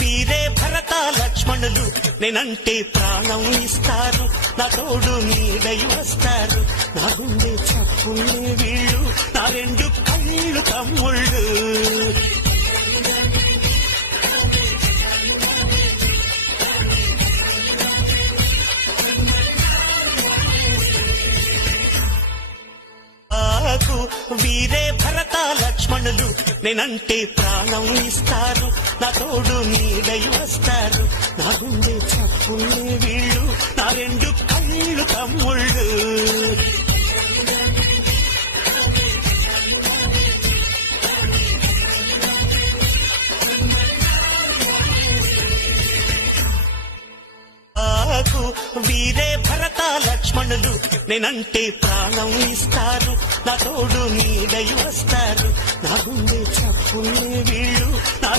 వీరే భరత లక్ష్మణులు నేనంటే ప్రాణం ఇస్తారు నా తోడు నీడై వస్తారు నా గుండె చప్పులే వీళ్ళు నా రెండు కళ్ళు తమ్ముళ్ళు వీరే భరత లక్ష్మణులు నేనంటే ప్రాణం ఇస్తారు నా తోడు నీడై వస్తారు నా గుండె చప్పులే వీళ్ళు నా రెండు కళ్ళు తమ్ముళ్ళు వీరే భరత లక్ష్మణులు నేనంటే ప్రాణం ఇస్తారు నా తోడు నీడై వస్తారు నా గుండె చప్పులే వీళ్ళు నా